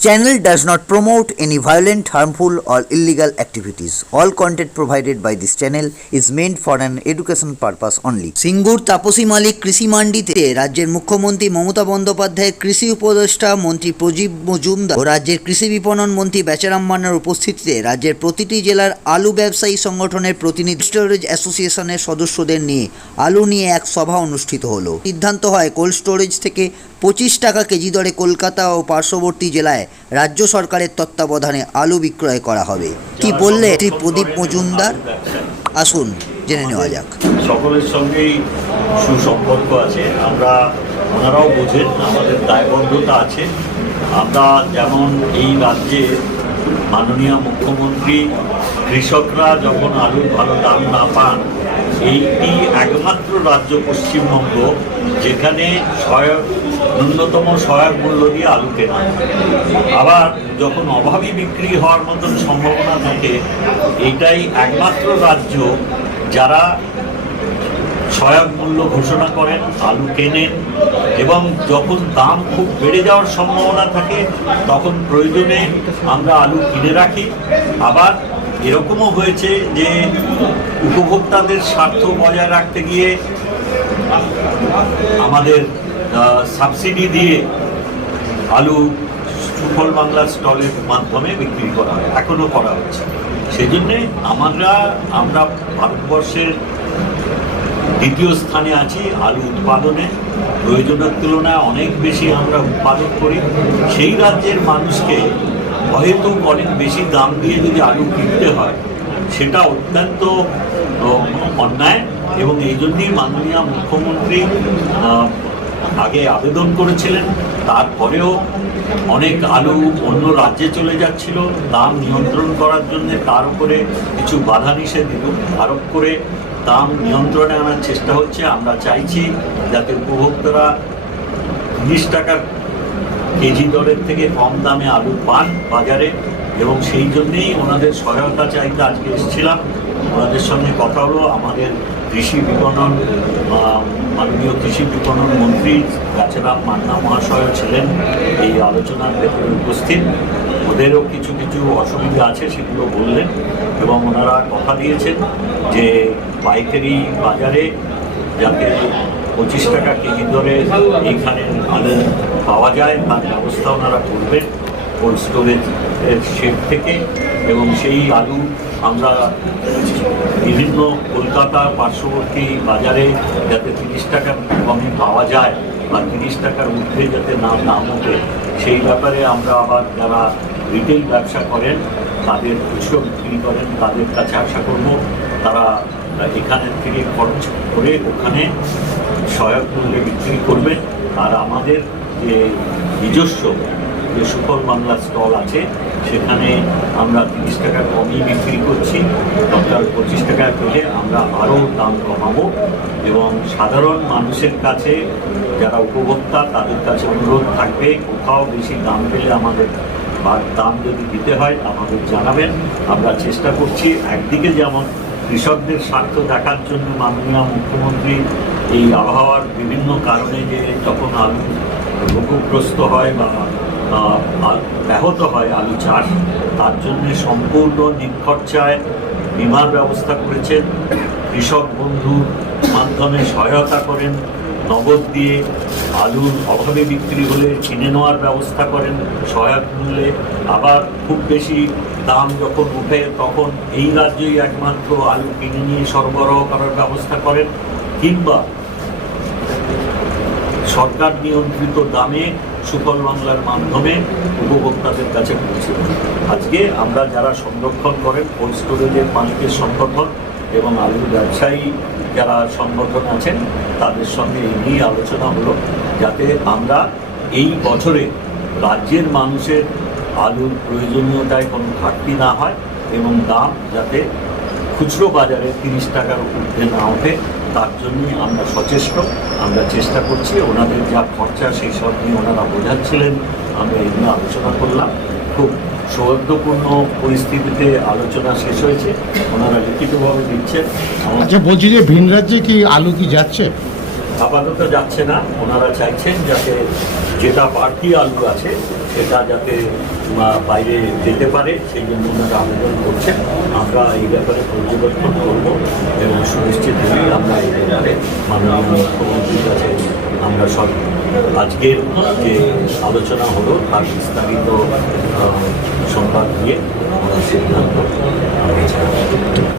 Channel does not promote any violent, harmful, or illegal activities. All content provided by this channel is meant for an education purpose only. Singur Tapasi মালিক কৃষি মান্ডিতে রাজ্যের মুখ্যমন্ত্রী মমতা বন্দ্যোপাধ্যায়ের কৃষি উপদেষ্টা মন্ত্রী প্রজীব মজুমদার ও রাজ্যের কৃষি বিপণন মন্ত্রী বেচারাম মান্নার উপস্থিতিতে রাজ্যের প্রতিটি জেলার আলু ব্যবসায়ী সংগঠনের প্রতিনিধি স্টোরেজ অ্যাসোসিয়েশনের সদস্যদের নিয়ে আলু নিয়ে এক সভা অনুষ্ঠিত হলো সিদ্ধান্ত হয় কোল্ড স্টোরেজ থেকে পঁচিশ টাকা কেজি দরে কলকাতা ও পার্শ্ববর্তী জেলায় রাজ্য সরকারের তত্ত্বাবধানে আলু বিক্রয় করা হবে। কি বললে শ্রী প্রদীপ মজুমদার? আসুন, জেনে নেওয়া যাক। সকলের সঙ্গেই সুসম্পর্ক আছে। আমরা, ওনারাও বোঝেন, আমাদের দায়বদ্ধতা আছে। আমরা যেমন এই রাজ্যে মাননীয় মুখ্যমন্ত্রী, কৃষকরা যখন আলুর ভালো দাম না পান, এইটি একমাত্র রাজ্য পশ্চিমবঙ্গ যেখানে সহায়ক ন্যূনতম সহায়ক মূল্য দিয়ে আলু কেনা। আবার যখন অভাবী বিক্রি হওয়ার মতন সম্ভাবনা থাকে, এটাই একমাত্র রাজ্য যারা সহায়ক মূল্য ঘোষণা করেন, আলু কেনেন এবং যখন দাম খুব বেড়ে যাওয়ার সম্ভাবনা থাকে, তখন প্রয়োজনে আমরা আলু কিনে রাখি। আবার এরকমও হয়েছে যে উপভোক্তাদের স্বার্থ বজায় রাখতে গিয়ে আমাদের সাবসিডি দিয়ে আলু, সুফল বাংলার স্টলের মাধ্যমে বিক্রি করা হয় এখনও করা হচ্ছে। সেই জন্যে আমরা আমরা ভারতবর্ষের দ্বিতীয় স্থানে আছি আলু উৎপাদনে। প্রয়োজনের তুলনায় অনেক বেশি আমরা উৎপাদন করি। সেই রাজ্যের মানুষকে হয়তো অনেক বেশি দাম দিয়ে যদি আলু কিনতে হয়, সেটা অত্যন্ত অন্যায়। এবং এই জন্যই মাননীয় মুখ্যমন্ত্রী আগে আবেদন করেছিলেন, তারপরেও অনেক আলু অন্য রাজ্যে চলে যাচ্ছিল, দাম নিয়ন্ত্রণ করার জন্য তার উপরে কিছু বাধা নিষেধ আরোপ করে দাম নিয়ন্ত্রণে আনার চেষ্টা হচ্ছে। আমরা চাইছি যাতে উপভোক্তারা তিরিশ টাকার কেজি দরের থেকে কম দামে আলু পান বাজারে এবং সেই জন্যেই ওনাদের সহায়তা চাইতে আজকে এসেছিলাম। ওনাদের সঙ্গে কথা হলো, আমাদের কৃষি বিপণন মাননীয় কৃষি বিপণন মন্ত্রী গাছেরাম মান্না মহাশয় ছিলেন এই আলোচনার ভেতরে উপস্থিত। ওদেরও কিছু কিছু অসুবিধা আছে সেগুলো বললেন এবং ওনারা কথা দিয়েছেন যে পাইকারি বাজারে যাতে পঁচিশ টাকা কেজি ধরে এইখানে আলু পাওয়া যায়, তার ব্যবস্থা ওনারা করবেন কোল্ড স্টোরেজ শেড থেকে এবং সেই আলু আমরা বিভিন্ন কলকাতা পার্শ্ববর্তী বাজারে যাতে তিরিশ টাকার কমে পাওয়া যায় বা তিরিশ টাকার ঊর্ধ্বে যাতে না দাম ওঠে, সেই ব্যাপারে আমরা আবার যারা রিটেল ব্যবসা করেন, তাদের খুচরো বিক্রি করেন, তাদের কাছে আশা করব তারা এখানের থেকে খরচ করে ওখানে সহায়ক মূল্যে বিক্রি করবে আর আমাদের যে নিজস্ব যে সুফল বাংলা স্টল আছে সেখানে আমরা তিরিশ টাকা কমই বিক্রি করছি। দরকার পঁচিশ টাকা পেলে আমরা আরও দাম কমাবো এবং সাধারণ মানুষের কাছে যারা উপভোক্তা, তাদের কাছে অনুরোধ থাকবে, কোথাও বেশি দাম পেলে আমাদের বা দাম যদি দিতে হয়, আমাদের জানাবেন। আমরা চেষ্টা করছি একদিকে যেমন কৃষকদের স্বার্থ দেখার জন্য মাননীয় মুখ্যমন্ত্রী এই আবহাওয়ার বিভিন্ন কারণে যে যখন আলু রোগগ্রস্ত হয় বা ব্যাহত হয় আলু চাষ। তার জন্য সম্পূর্ণ নিখরচায় বিমার ব্যবস্থা করেছেন। কৃষক বন্ধুর মাধ্যমে সহায়তা করেন, নগদ দিয়ে আলুর অভাবে বিক্রি হলে কিনে নেওয়ার ব্যবস্থা করেন। সহায়ক মূল্যে আবার খুব বেশি দাম যখন উঠে, তখন এই রাজ্যেই একমাত্র আলু কিনে নিয়ে সরবরাহ করার ব্যবস্থা করেন। কিংবা সরকার নিয়ন্ত্রিত দামে সুফল বাংলার মাধ্যমে উপভোক্তাদের কাছে পৌঁছে আজকে আমরা যারা সংরক্ষণ করেন কোল্ড স্টোরেজের মালিকের সংগঠন এবং আলুর ব্যবসায়ী যারা সংগঠন আছেন, তাদের সঙ্গে এই নিয়ে আলোচনা হলো, যাতে আমরা এই বছরে রাজ্যের মানুষের আলুর প্রয়োজনীয়তায় কোনো ঘাটতি না হয় এবং দাম যাতে খুচরো বাজারে তিরিশ টাকার ঊর্ধ্বে না ওঠে, তার জন্যই আমরা সচেষ্ট। আমরা চেষ্টা করছি, ওনাদের যা খরচা সেই সব নিয়ে ওনারা বোঝাচ্ছিলেন। আমরা নিয়ে আলোচনা করলাম। খুব সৌহার্দ্যপূর্ণ পরিস্থিতিতে আলোচনা শেষ হয়েছে। ওনারা লিখিতভাবে দিচ্ছেন। আচ্ছা বলছি যে ভিন রাজ্যে কি আলু কি যাচ্ছে? আপাতত যাচ্ছে না। ওনারা চাইছেন যাতে যেটা বাড়তি আলু আছে, সেটা যাতে বাইরে যেতে পারে, সেই জন্য ওনারা আবেদন করছেন। আমরা এই ব্যাপারে পর্যবেক্ষণ করব এবং সুনিশ্চিত করি আমরা এই ব্যাপারে মাননীয় মুখ্যমন্ত্রীর কাছে আমরা সব আজকের যে আলোচনা হলো, তার বিস্তারিত সংবাদ দিয়ে আমরা সিদ্ধান্ত আমরা ছাড়ব।